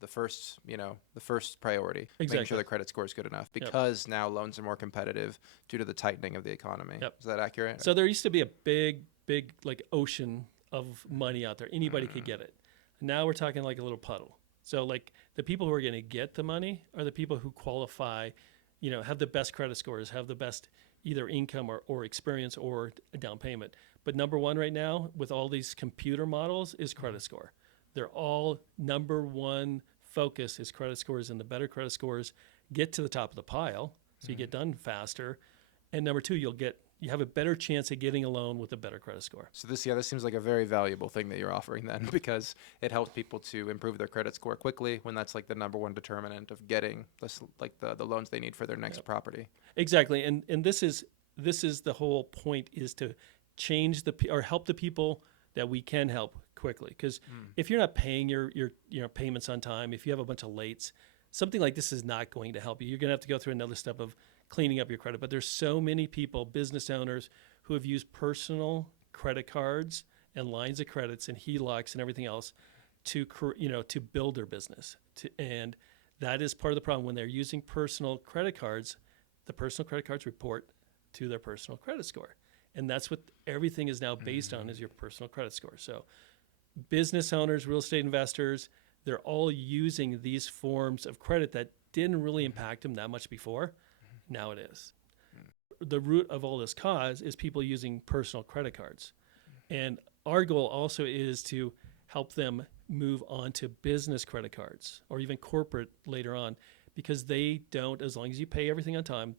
the first priority, making sure Exactly. the credit score is good enough Yep. because now loans are more competitive due to the tightening of the economy. Yep. Is that accurate? So there used to be a big like ocean of money out there. Anybody could get it. Now we're talking like a little puddle. So like the people who are going to get the money are the people who qualify, have the best credit scores, have the best either income or experience or a down payment. But number one right now with all these computer models is credit score. They're all number one focus is credit scores, and the better credit scores get to the top of the pile, so you get done faster. And number two, you have a better chance of getting a loan with a better credit score. So this seems like a very valuable thing that you're offering then, because it helps people to improve their credit score quickly when that's like the number one determinant of getting the loans they need for their next property. Exactly, and this is the whole point, is to change or help the people that we can help quickly. Because if you're not paying your payments on time, if you have a bunch of lates, something like this is not going to help you. You're going to have to go through another step of cleaning up your credit. But there's so many people, business owners, who have used personal credit cards and lines of credits and HELOCs and everything else to build their business. And that is part of the problem. When they're using personal credit cards, the personal credit cards report to their personal credit score. And that's what everything is now based on, is your personal credit score. So business owners, real estate investors, they're all using these forms of credit that didn't really impact them that much before. Now it is. The root of all this cause is people using personal credit cards. And our goal also is to help them move on to business credit cards or even corporate later on, because they don't, as long as you pay everything on time,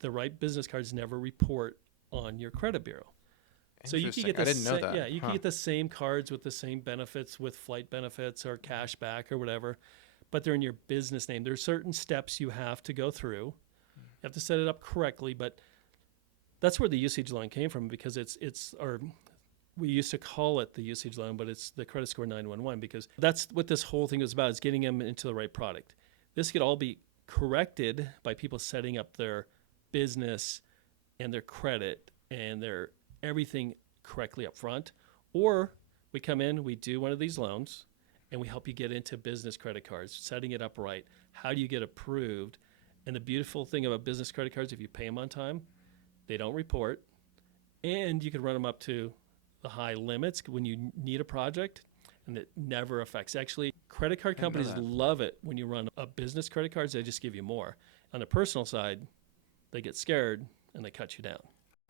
the right business cards never report on your credit bureau. So you can get I didn't know that. Yeah, you can get the same cards with the same benefits, with flight benefits or cash back or whatever, but they're in your business name. There's certain steps you have to go through. You have to set it up correctly, but that's where the usage loan came from, because we used to call it the usage loan, but it's the credit score 911, because that's what this whole thing was about, is getting them into the right product. This could all be corrected by people setting up their business and their credit and their everything correctly up front. Or we come in, we do one of these loans, and we help you get into business credit cards, setting it up right. How do you get approved? And the beautiful thing about business credit cards, if you pay them on time, they don't report, and you can run them up to the high limits when you need a project, and it never affects. Actually, credit card companies love it when you run a business credit cards. They just give you more. On the personal side, they get scared and they cut you down.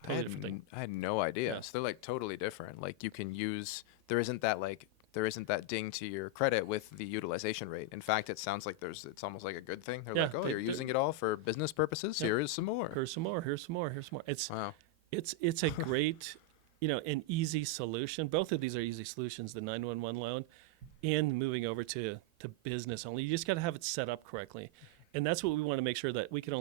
Totally different thing. I had no idea. Yeah. So they're like totally different. Like you can use, there isn't that ding to your credit with the utilization rate. In fact, it sounds like it's almost like a good thing. They're like, oh, you're using it all for business purposes. Yep. Here is some more. Here's some more. Here's some more. Here's some more. Wow. It's a great, an easy solution. Both of these are easy solutions, the 911 loan and moving over to business only. You just got to have it set up correctly. And that's what we want to make sure, that we can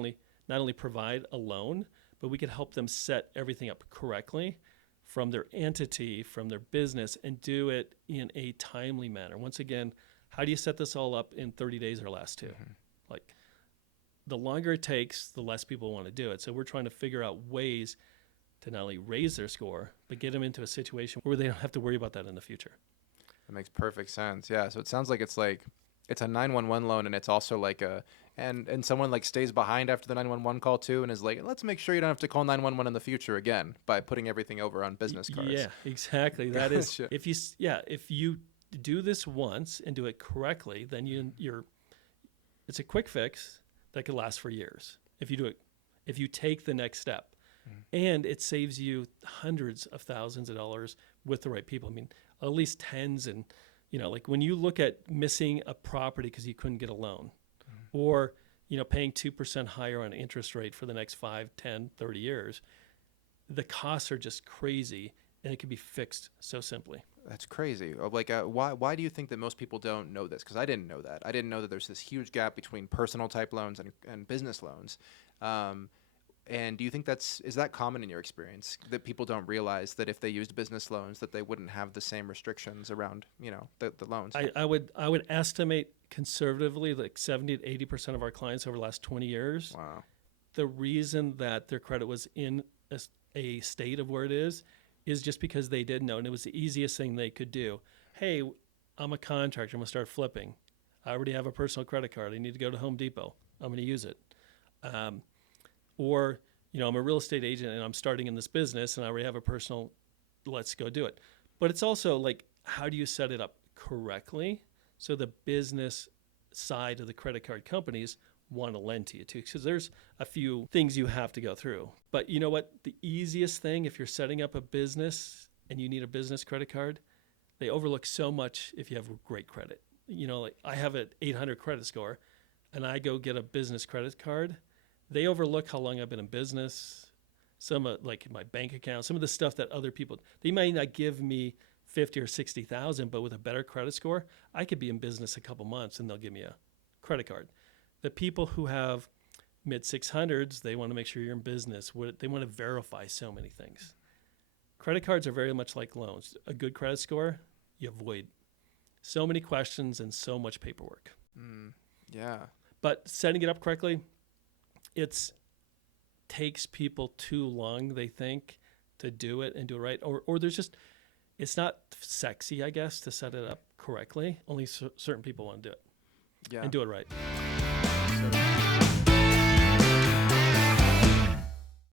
not only provide a loan, but we can help them set everything up correctly from their entity, from their business, and do it in a timely manner. Once again, how do you set this all up in 30 days or less too? Like, the longer it takes, the less people want to do it. So we're trying to figure out ways to not only raise their score, but get them into a situation where they don't have to worry about that in the future. That makes perfect sense. Yeah. So it sounds like it's a 911 loan, and it's also like and someone like stays behind after the 911 call too, and is like, let's make sure you don't have to call 911 in the future again by putting everything over on business cards. Yeah, exactly. That is, if you do this once and do it correctly, then it's a quick fix that could last for years. If you take the next step, and it saves you hundreds of thousands of dollars with the right people. I mean, at least tens. And like when you look at missing a property because you couldn't get a loan, or paying 2% higher on interest rate for the next 5, 10, 30 years, the costs are just crazy, and it can be fixed so simply. That's crazy. Like, why do you think that most people don't know this? Because I didn't know that. I didn't know that there's this huge gap between personal type loans and business loans. And do you think is that common in your experience, that people don't realize that if they used business loans that they wouldn't have the same restrictions around, the loans? I would estimate conservatively like 70 to 80% of our clients over the last 20 years. Wow. The reason that their credit was in a state of where it is just because they didn't know, and it was the easiest thing they could do. Hey, I'm a contractor. I'm going to start flipping. I already have a personal credit card. I need to go to Home Depot. I'm going to use it. Or, I'm a real estate agent and I'm starting in this business and I already have a personal, let's go do it. But it's also like, how do you set it up correctly so the business side of the credit card companies want to lend to you too? Because there's a few things you have to go through. But you know what? The easiest thing, if you're setting up a business and you need a business credit card, they overlook so much if you have great credit. Like I have an 800 credit score and I go get a business credit card. They overlook how long I've been in business, some like my bank account, some of the stuff that other people, they might not give me 50 or 60,000, but with a better credit score, I could be in business a couple months and they'll give me a credit card. The people who have mid 600s, they want to make sure you're in business. They want to verify so many things. Credit cards are very much like loans. A good credit score, you avoid so many questions and so much paperwork. Yeah. But setting it up correctly, it takes people too long, they think, to do it and do it right. Or there's just, it's not sexy, I guess, to set it up correctly. Only certain people want to do it. Yeah. And do it right.